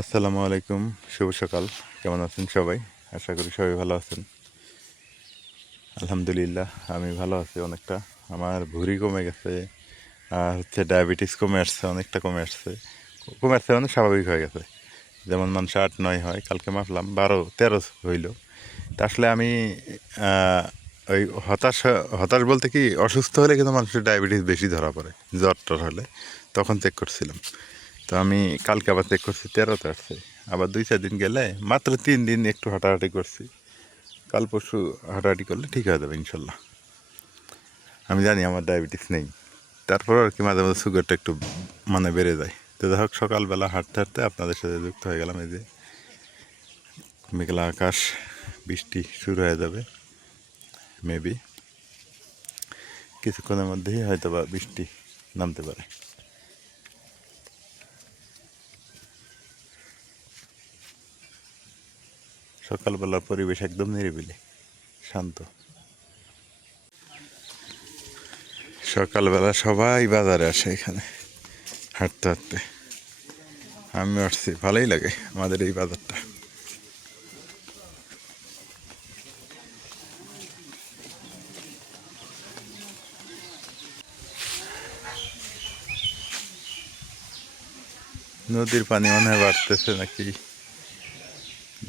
আসসালামু আলাইকুম, শুভ সকাল। কেমন আছেন সবাই? আশা করি সবাই ভালো আছেন। আলহামদুলিল্লাহ, আমি ভালো আছি অনেকটা। আমার ভুঁড়ি কমে গেছে, আর হচ্ছে ডায়াবেটিস কমে আসছে, অনেকটা কমে আসছে। কমে আসছে মানে স্বাভাবিক হয়ে গেছে। যেমন মানুষ আট, নয় হয়, কালকে মাপলাম বারো, তেরো হইল। তা আসলে আমি ওই হতাশ হতাশ বলতে কি, অসুস্থ হলে কিন্তু মানুষের ডায়াবেটিস বেশি ধরা পড়ে জ্বর টর হলে। তখন চেক করছিলাম। তো আমি কালকে আবার চেক করছি, তেরোতে আসছে। আবার দুই, চার দিন গেলে মাত্র তিন দিন একটু হাঁটাহাঁটি করছি। কাল পরশু হাঁটাহাঁটি করলে ঠিক হয়ে যাবে ইনশাল্লাহ। আমি জানি আমার ডায়াবেটিস নেই। তারপর আর কি মাঝে মাঝে সুগারটা একটু মানে বেড়ে যায়। তো যাই হোক, সকালবেলা হাঁটতে হাঁটতে আপনাদের সাথে যুক্ত হয়ে গেলাম এই যে মেঘলা আকাশ, বৃষ্টি শুরু হয়ে যাবে মেবি কিছুক্ষণের মধ্যেই হয়তো বা বৃষ্টি নামতে পারে। সকালবেলার পরিবেশ একদম নিরিবিলি, শান্ত। সকালবেলা সবাই বাজারে আসে এখানে, হাঁটতে হাঁটতে। আমি আসছি, ভালোই লাগে আমাদের এই বাজারটা। নদীর পানি মনে হয় বাড়তেছে নাকি?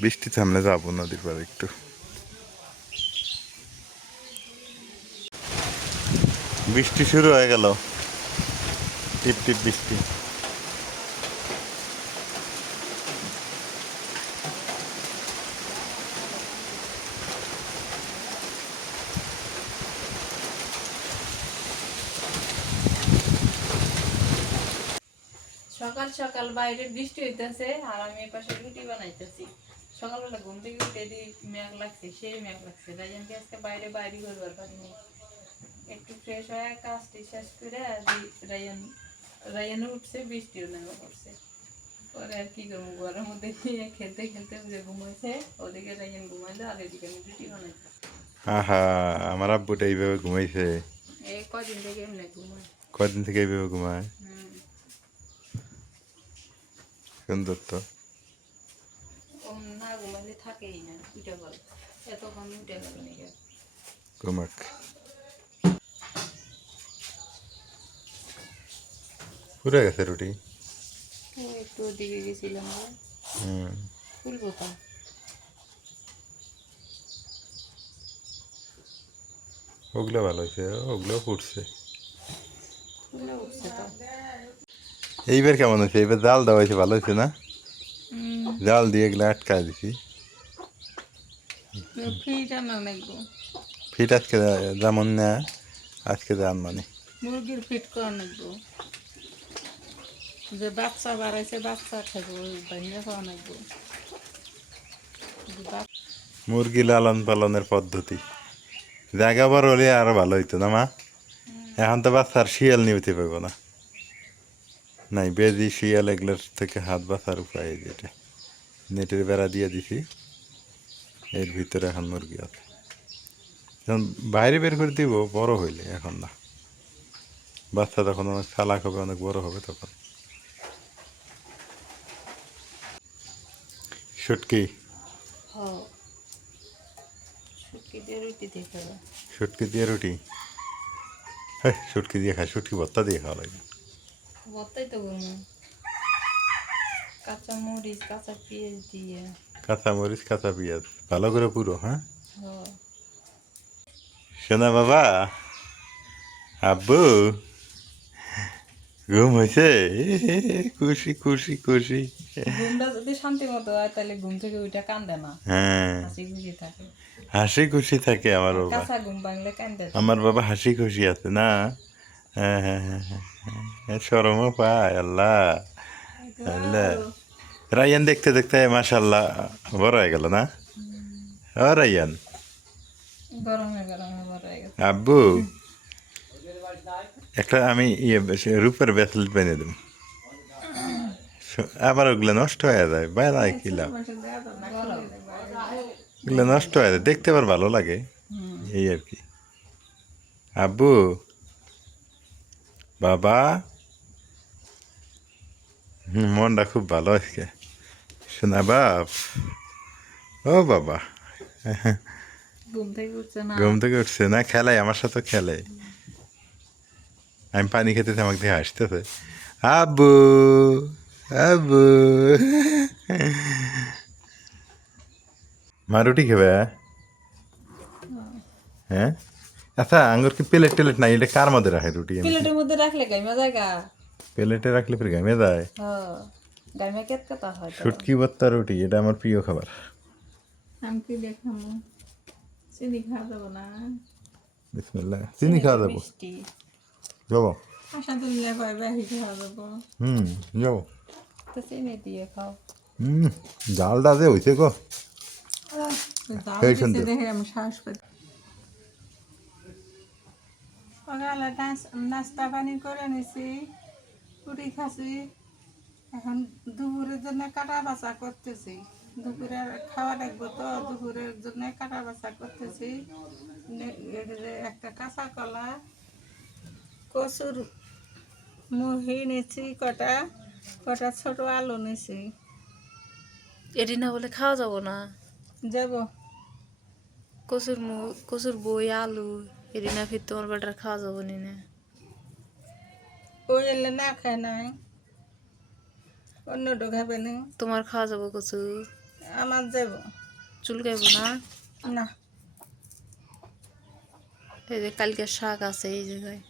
বৃষ্টি থামলে যাব নদীর পাড়ে একটু। বৃষ্টি শুরু হয়ে গেল। টিপ টিপ বৃষ্টি। সকাল সকাল বাইরে বৃষ্টি হইতেছে আর আমি এই পাশে রুটি বানাইতেছি। সকালবেলা ঘুম থেকে উঠে দিই মেঘ লাগছে সেই মেঘ লাগছে। তাই জন্য আজকে বাইরে বাইরে করবার পারিনি। একটু ফ্রেশ হয়ে কাজটি শেষ করে রায়ন রায়ন উঠছে বৃষ্টিও নেমে পড়ছে। পরে আর কি করব ঘরের মধ্যে খেলতে খেলতে যে ঘুমাইছে ওদিকে রায়ন ঘুমাইলো আর এদিকে আমি রুটি বানাইছি। আহা আমার আব্বুটা এইভাবে ঘুমাইছে। এই কদিন থেকে এমনি ঘুমাই কদিন থেকে এইভাবে ঘুমায়? সুন্দর তো। ও না ঘুমাইলে থাকেই না উঠে গেল এতক্ষণ উঠে গেল ঘুমাক। পুরে গেছে রুটি? একটু ওদিকে গেছিলাম হুম। ফুল বোকা ওগুলো ভালো হয়েছে ওগুলো ফুটছে। এইবার কেমন হয়েছে? এইবার জাল দেওয়া হয়েছে ভালো হয়েছে না? জাল দিয়ে এগুলো আটকায় দিছি। ফিট আজকে যেমন না আজকে যান মানে। মুরগির ফিট করা নাকবো যে বাচ্চা বাড়াইছে বাচ্চা খাব বাইরে খাওয়া নাকবো মুরগি লালন পালনের পদ্ধতি। জায়গা বড় হলে আরও ভালো হইতো না মা? এখন তো বাচ্চার শিয়াল নিতে পারব না। নাই বেজি শিয়াল এগুলোর থেকে হাত বাঁচার উপায় যেটা। নেটের বেড়া দিয়ে দিছি এর ভিতরে এখন মুরগি আছে। যখন বাইরে বের করে দিব বড় হইলে এখন না। বাচ্চা তখন অনেক চালাক হবে অনেক বড় হবে তখন। শুটকি? হ শুটকি দিয়ে রুটি হ্যাঁ শুটকি দিয়ে খায় শুটকি ভর্তা দিয়ে খাওয়া লাগে বত্তাই তো করব কাঁচা মরিচ কাঁচা পেঁয়াজ দিয়ে কাঁচা মরিচ কাঁচা পেঁয়াজ ভালো করে পুরো হ্যাঁ শোনা বাবা আব্বু ঘুম হয়েছে খুশি খুশি খুশি ঘুমটা যদি শান্তি মতো হয় তাহলে ঘুম থেকে ওইটা কান্দে না হ্যাঁ হাসি খুশি থাকে হাসি খুশি থাকে আমার বাবা কাঁচা ঘুম ভাঙলে কান্দে আমার বাবা হাসি খুশি আছে না হ্যাঁ হ্যাঁ হ্যাঁ হ্যাঁ, হ্যাঁ। সরমও পায় আল্লাহ। আল্লাহ। রায়ান দেখতে দেখতে মাশাল্লাহ বড় হয়ে গেল না? ও রায়ান। গরমে গরমে বড় হয়ে গেছে। আব্বু একটা আমি ইয়ে বেশ- রূপের ব্রেসলেট বেঁধে দেব। আবার ওগুলো নষ্ট হয়ে যায় বাইরে কি লাভ? ওগুলো নষ্ট হয়ে যায় দেখতে আবার ভালো লাগে। এই আর কি। আব্বু বাবা? মনটা খুব ভালো আজকে। শোনা বাপ। ও বাবা। ঘুম থেকে উঠছে না? খেলায় আমার সাথে খেলে। আমি পানি খেতেছি আমাকে দিয়ে হাসতেছে। আবু আবু মা রুটি খাবে হ্যাঁ? আচ্ছা আঙ্গুর কি প্লেট টেলেট নাই? এটা কার মধ্যে রাখে রুটি? প্লেটের মধ্যে রাখলে গাইমা জায়গা? প্লেটে রাখলে ফির ঘামে যায়? হ্যাঁ গাইমা কেত কথা হয়। শুটকি ভর্তা রুটি এটা আমার প্রিয় খাবার। আমি কি দেখাবো? চিনি খাওয়া যাব না। বিসমিল্লাহ। চিনি খাওয়া যাব? মিষ্টি। যাব। খাওয়া যাব। হুম যাব। তো চিনি দিয়ে খাও। হুম ডালটা যে হয়েছে গো। দেখে আমি সাহস সকালে নাস- নাস্তা পানি করে নিছি পুরি খাসি এখন দুপুরের জন্য কাটা বাছা করতেছি। দুপুরে খাওয়া লাগবো তো দুপুরের জন্য কাটা বাছা করতেছি। একটা কাঁচা কলা কচুর মুহি নিছি কটা কটা ছোট আলু নিছি এটি না বলে খাওয়া যাব না? যাব। কচুর মু কচুর বই আলু। না ফির তোমার বেটার খাওয়া যাব নি না ওই এলে না খায় নাই অন্য ঢোকাবে না তোমার খাওয়া যাব কচু আমার যাব চুলকাইবো না না এই যে কালকে শাক আছে এই জায়গায়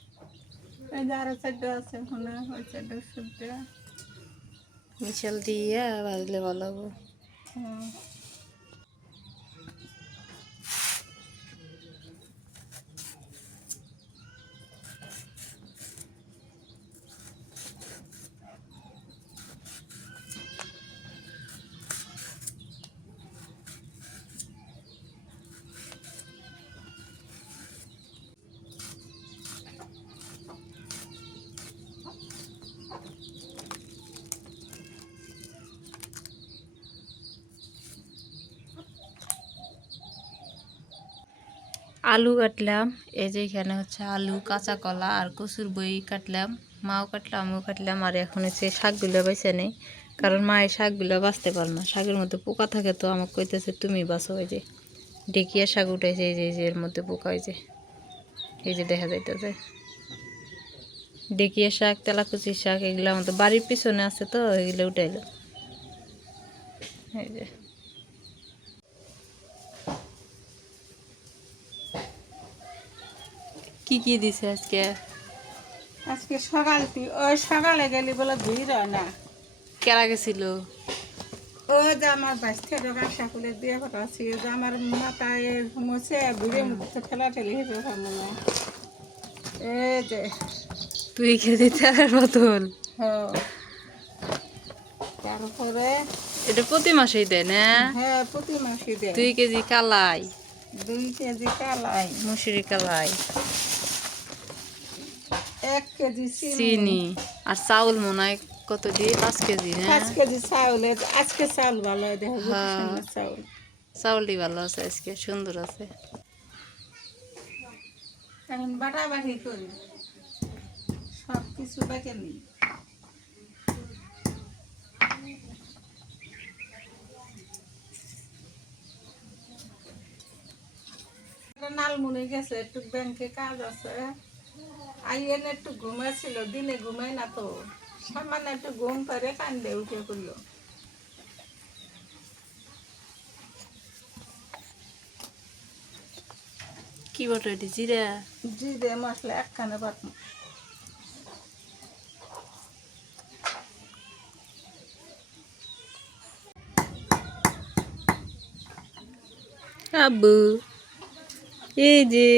এই যে আরও চারটে আছে ওখানে ওই চারটে শুদ্ধ মিশাল দিয়ে ভাজলে ভালো হবে আলু কাটলাম, এই যে এখানে হচ্ছে আলু, কাঁচা কলা আর কচুর বই কাটলাম, মাও কাটলাম আমিও কাটলাম, আর এখন হচ্ছে শাকগুলো বেছে নেই, কারণ মা এই শাকগুলো বাঁচতে পারে না, শাকের মধ্যে পোকা থাকে তো আমাকে কইতেছে, তুমি বাঁচো ওই যে। ডেকিয়া শাক উঠেছে এই যে এর মধ্যে পোকা যে এই যে দেখা যাইতেছে। ডেকিয়া শাক, তেলাকুচি শাক, এগুলো আমাদের বাড়ির পিছনে আছে তো, এগুলো উঠাইলো। এই যে। কি কি দিছে আজকে? আজকে সকাল ওই সকালে গেলি বলে ভিড় হয় না। কেরা গেছিল? ও যে আমার বাচ্চা দোকান সাকুলে দিয়ে কথা আছে যে আমার মাথায় মুছে ভিড়ে মুখে ফেলা ঠেলি মনে এই যে। তুই খেতে তেলের বোতল হ্যাঁ। তারপরে? এটা প্রতি মাসেই দেয় না? হ্যাঁ প্রতি মাসে দেয়। দুই কেজি কালাই। দুই কেজি কালাই। মুসুরি কালাই। এক কেজি চিনি। আর চাউল মনে হয় কত দিয়ে? পাঁচ কেজি না পাঁচ কেজি চাউল। আজকে চাউল ভালো হয় দেখো হ্যাঁ। চাউল। চাউলটি ভালো আছে আজকে সুন্দর আছে। এখন বাটা করি। সব কিছু বেটে নিই নালমুনি গেছে একটু ব্যাংকে কাজ আছে। আইয়েন একটু ঘুমাইছিল দিনে ঘুমাই না তো। সামান্য একটু ঘুম করে কান্দে উঠে করল কি বটো এটি? জিরা? জিরে মশলা একখানে বাটন আব্বু এই যে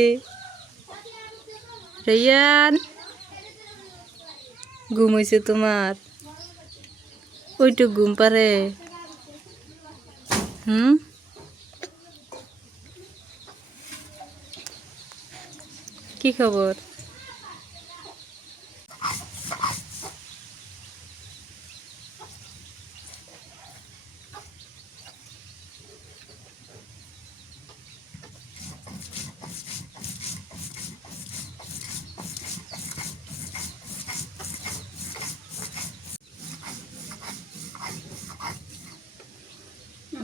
রেয়ান। ঘুম হয়েছে তোমার। ওইটুক ঘুম পারে। হুম? কি খবর?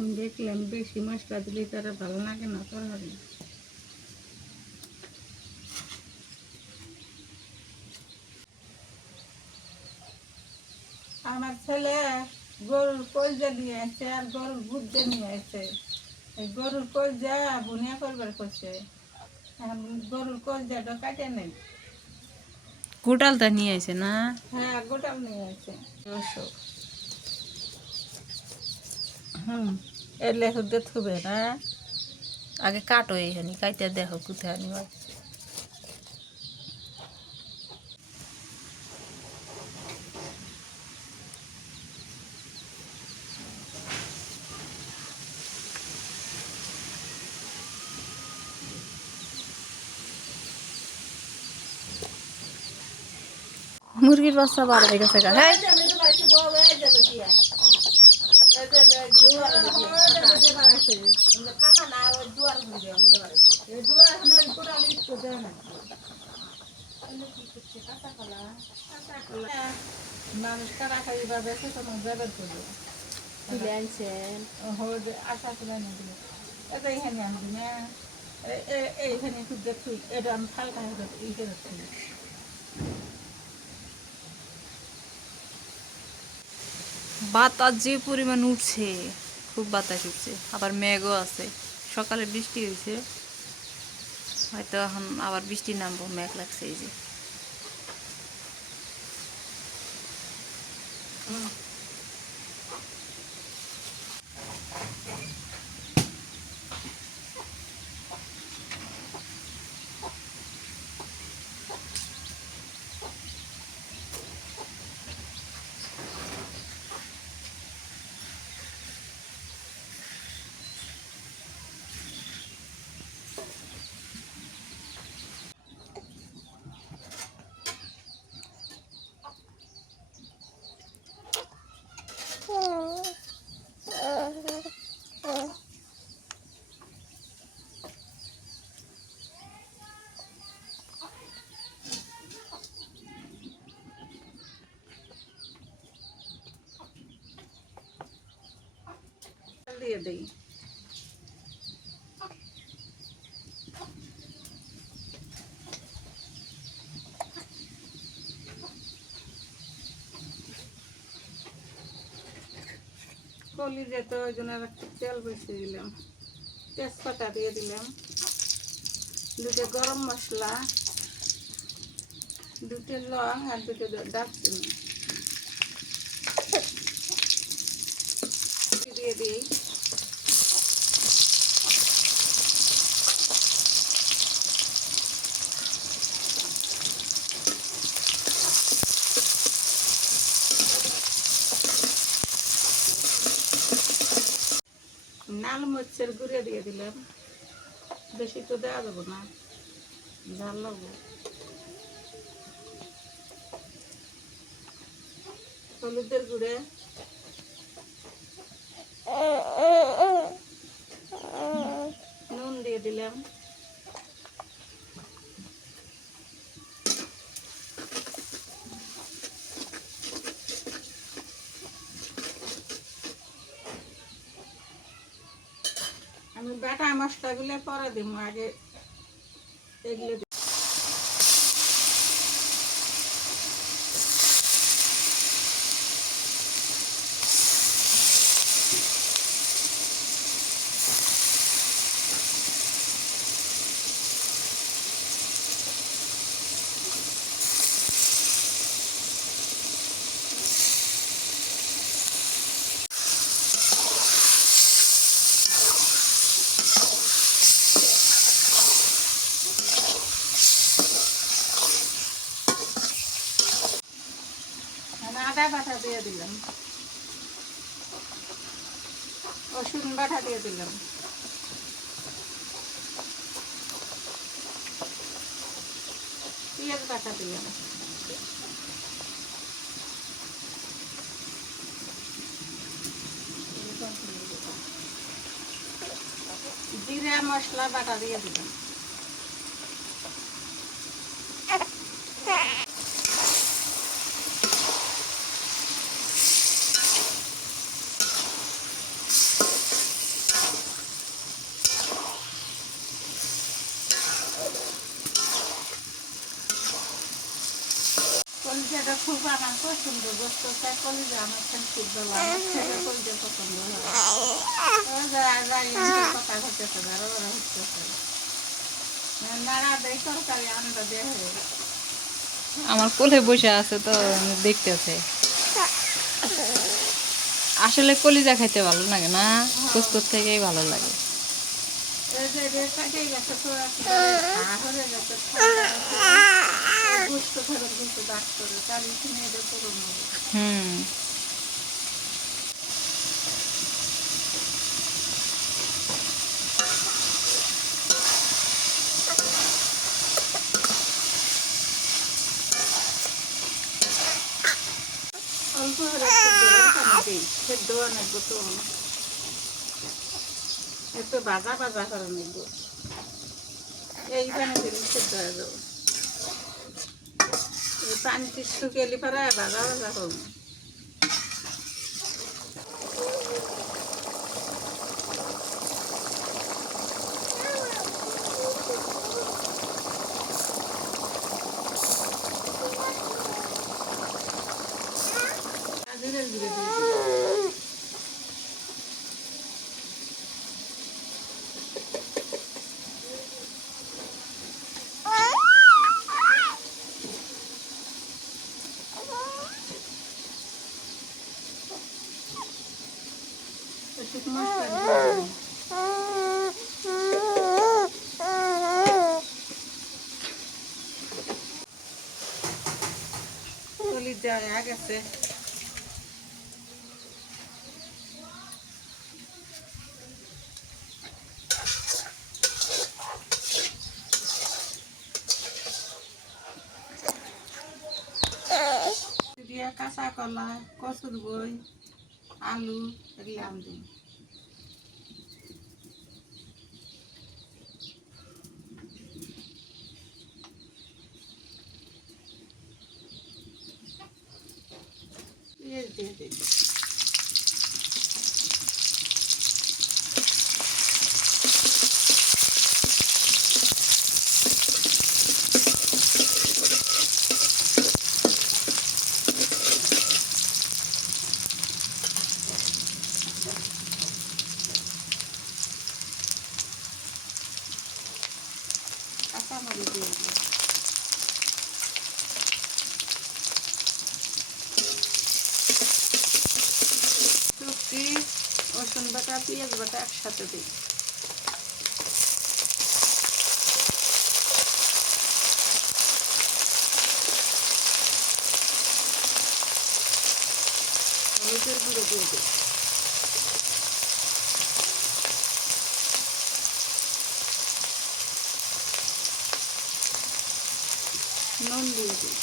আমি দেখলাম বেশি মশলা দিলে তারা ভালো লাগে না তরকারি আমার ছেলে গরুর কলজা নিয়ে আসছে আর গরুর গুদ্দে নিয়ে আসছে। এই গরুর কলজা বুনিয়া করবার করছে। গরুর কলজাটা কাটে নেই। গোটালটা নিয়ে আইছে না? হ্যাঁ গোটাল নিয়ে অবশ্য হুম। এলে হুদ্দে থুবে না। আগে কাটো এইখানে কাইতে দেখো কোথায় আনিবা মুরগির বাচ্চা হয়ে গেছে হ্যাঁ? মানুষ কারা খাই বা বেশি তোমার বেবের করবে তুলে আনছেন হোদ আশা করে না দিলে এটা এখানে আনবি না এইখানে এটা আমি ফালকা হয়ে ই করে বাতাস যে পরিমাণ উঠছে, খুব বাতাস উঠছে। আবার মেঘও আছে। সকালে বৃষ্টি হয়েছে। হয়তো এখন আবার বৃষ্টি নামবো, মেঘ লাগছে এই যে দিয়ে দিই। কলিজে তো ওই জন্য একটু তেল বসিয়ে দিলাম। তেজপাতা দিয়ে দিলাম। দুটো গরম মশলা, দুটো লং আর দুটো দারচিনি দিয়ে দিই নাল মরিচের গুঁড়ে দিয়ে দিলাম। বেশি তো দেওয়া যাব না, ঝাল লাগবো। হলুদের গুঁড়ে। নুন দিয়ে দিলাম আমি বাটা মশলাগুলো পরে দিব আগে এগুলো দিয়ে দিলাম। পেঁয়াজ বাটা দিলাম। জিরা মশলা বাটা দিয়ে দিলাম খুব আমার আমার পছন্দ হয়। কথা ধরো হচ্ছে দেয় আনন্দ কোলে বসে আছে তো দেখতেছে আসলে কলিজা খাইতে ভালো লাগে না কুস্কুর থেকেই ভালো লাগে। হুম। অল্প সেদ্ধ অনেক তো একটু বাজা বাজা করে নিব। এই পানি দিলে সেদ্ধ হয়ে যাব। পানি টিস্টু শুকিয়ে পরে বাজা বাজা করব ধীরে ধীরে দিয়ে একটু মশলা দিয়ে দিবি। কলি দেওয়া কাঁচা কলা কচুর বই আলু এগুলো আম পেঁয়াজ দিয়ে দিই কাঁচামরিচ দিয়ে দিই শুক্তি রসুন বাটা পেঁয়াজ বাটা একসাথে দিই। হলুদের গুঁড়ো দিয়ে দিই নুন দিয়ে দিই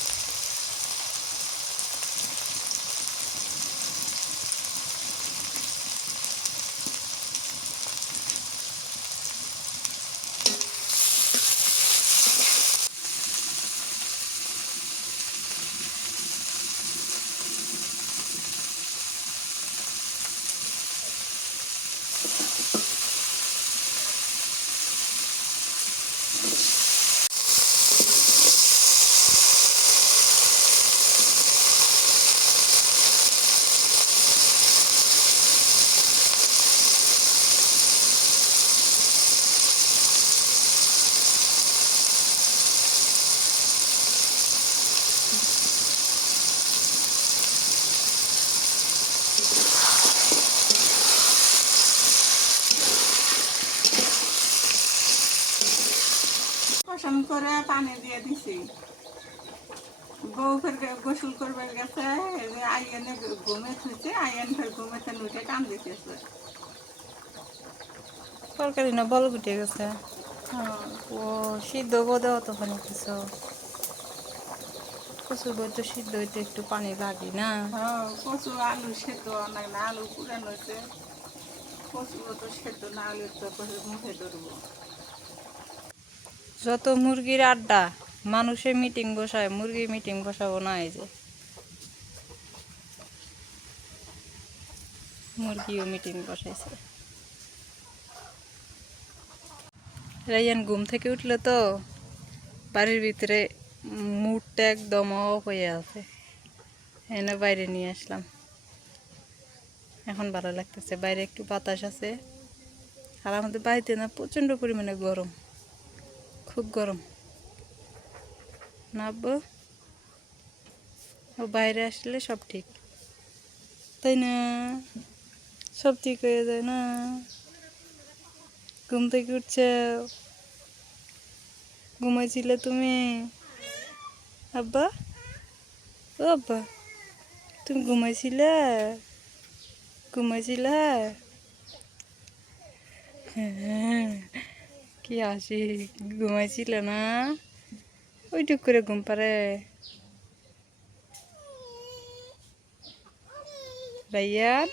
পছন্দ করে পানি দিয়ে দিছি বউ ফের গে- গোসল করবে গেছে এই যে আইয়ানে ঘুমে থুইছে আইয়ান ফের ঘুমেতে নুটে কান দিতেছে তরকারি না বল গুটে গেছে। হ্যাঁ। ও সিদ্ধ বোধ অতখানি কিছু। কচুর বই তো সিদ্ধ হইতে একটু পানি লাগে না। হ্যাঁ কচু আলু সেদ্ধ অনেক না আলু পুরানো হয়েছে কচু তো সেদ্ধ না আলু তো মুখে ধরবো। যত মুরগির আড্ডা মানুষের মিটিং বসায় মুরগি মিটিং বসাবো না এই যে। মুরগিও মিটিং বসাইছে। রাইয়ান ঘুম থেকে উঠল তো, বাড়ির ভিতরে মুডটা একদম অফ হয়ে আছে। এনে বাইরে নিয়ে আসলাম। এখন ভালো লাগতেছে, বাইরে একটু বাতাস আছে। আর আমাদের বাড়িতে না প্রচণ্ড পরিমাণে গরম, খুব গরম। না আব্বু? ও বাইরে আসলে সব ঠিক। তাই না? সব ঠিক হয়ে যায় না। ঘুম থেকে উঠছে। ঘুমাইছিলে তুমি? আব্বা? ও আব্বা, তুমি ঘুমাইছিলে? ঘুমাইছিলে? হ্যাঁ কি আসি ঘুমাইছিলে না? ওইটুক করে ঘুম পারে রাইয়ান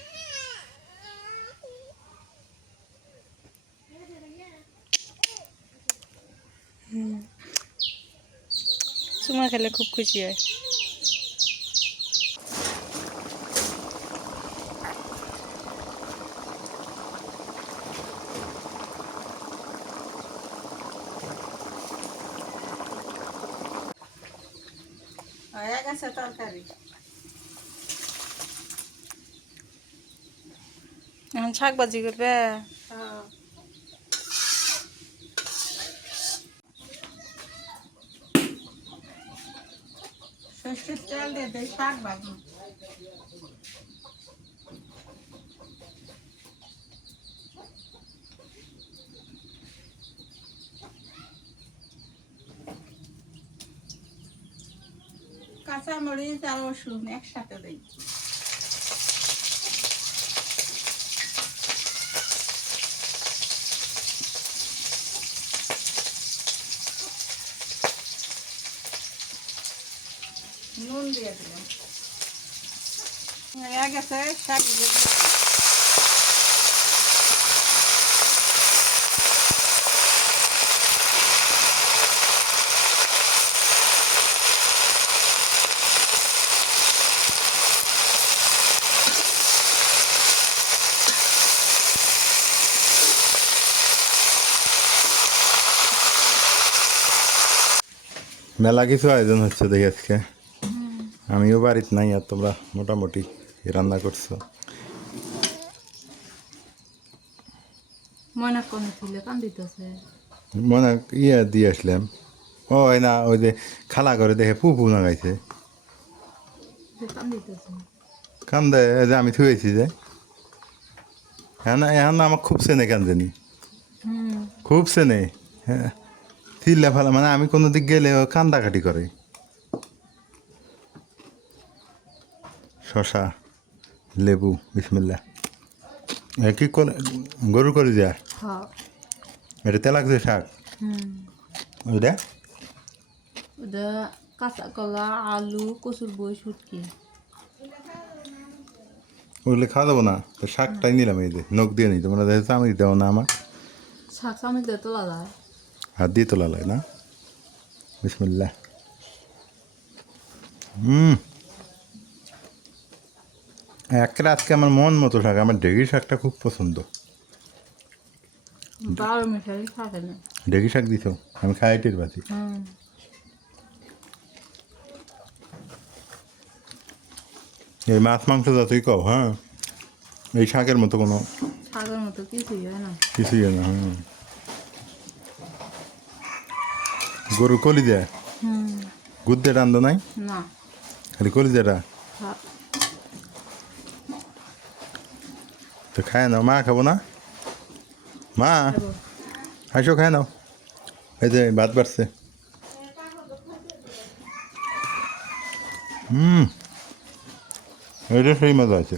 হুম। চুমা খেলে খুব খুশি হয়। হয়ে গেছে তরকারি। এখন শাক ভাজি করবে। হ্যাঁ। সর্ষের তেল দিয়ে দেয় শাক ভাজি কাঁচামরিচ আর রসুন একসাথে দিই নুন দিয়ে দিলাম হয়ে গেছে শাক দিয়ে দিলাম। মেলা কিছু আয়োজন হচ্ছে দেখি আজকে আমিও বাড়িতে নাই আর তোমরা মোটামুটি রান্না করছ। মনে ইয়ে দিয়ে আসলাম। ও ওই না ওই যে খালা করে দেখে পু পু লাগাইছে কান কান্দে যে আমি থুয়েছি যে। হ্যাঁ না এখন আমার খুব সেনে কান্দেনি খুব সেনে হ্যাঁ চিল্লা ফেলা মানে আমি কোনো দিক গেলে কান্দাকাটি করে। শশা লেবু বিসমিল্লা। কি করে গরু করে যা হ্যাঁ। এটা তেলাক যে শাক? ওটা কাঁচা কলা আলু কচুর বই শুটকি। ওগুলো খাওয়া যাব না? তো শাকটাই নিলাম এই যে নখ দিয়ে নি তোমরা দেখেছ আমি দেবো না আমার। শাক চামিচ দিয়ে তোলা যায় হাত দিয়ে তোলা লাগে না? বিসমিল্লা। হুম। একটা আজকে আমার মন মতো শাক আমার ডেগি শাকটা খুব পছন্দ। ডেগি শাক দিছ? আমি খাই টের পাচ্ছি। এই মাছ মাংস যতই কও হ্যাঁ? এই শাকের মতো কোনো শাকের মতো কিছুই হয় না। কিছুই না হুম গরু কলি দেয়? গুদ্দে টান্দ নাই? না। খালি কলি দেটা তো খায় নাও। মা, খাব না? মা। আসো খায় নাও। এই যে ভাত বাড়ছে। হুম এটা সেই মজা আছে।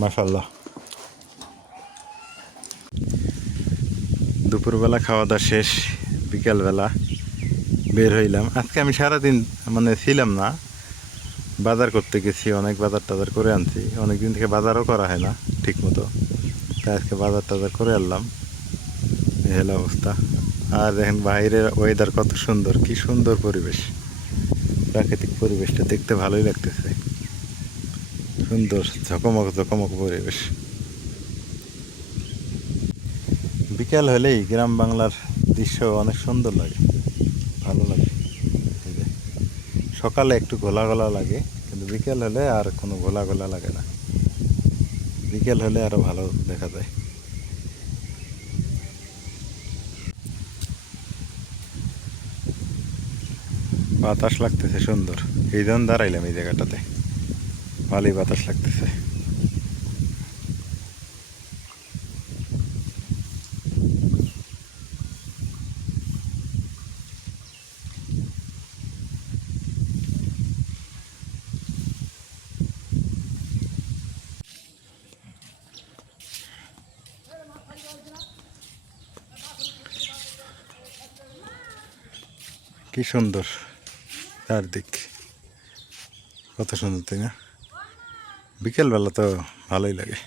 মাশাল্লাহ দুপুরবেলা খাওয়া দাওয়া শেষ, বিকালবেলা বের হইলাম। আজকে আমি সারাদিন মানে ছিলাম না। বাজার করতে গেছি, অনেক বাজার টাজার করে আনছি। অনেক দিন থেকে বাজারও করা হয় না ঠিক মতো তাই আজকে বাজার টাজার করে আনলাম। এই হলো অবস্থা। আর দেখেন বাইরের ওয়েদার কত সুন্দর, কি সুন্দর পরিবেশ। প্রাকৃতিক পরিবেশটা দেখতে ভালোই লাগতেছে। সুন্দর, ঝকমক ঝকমক পরিবেশ। বিকাল হলেই গ্রাম বাংলার দৃশ্য অনেক সুন্দর লাগে, ভালো লাগে। সকালে একটু গোলা গোলা লাগে, কিন্তু বিকেল হলে আর কোনো গোলা গোলা লাগে না। বিকেল হলে আরও ভালো দেখা যায়। বাতাস লাগতেছে সুন্দর। এই জন্য দাঁড়াইলাম এই জায়গাটাতে। ভালোই বাতাস লাগতেছে। সুন্দর চারদিক কত সুন্দর তাই না? বিকেলবেলা তো ভালোই লাগে।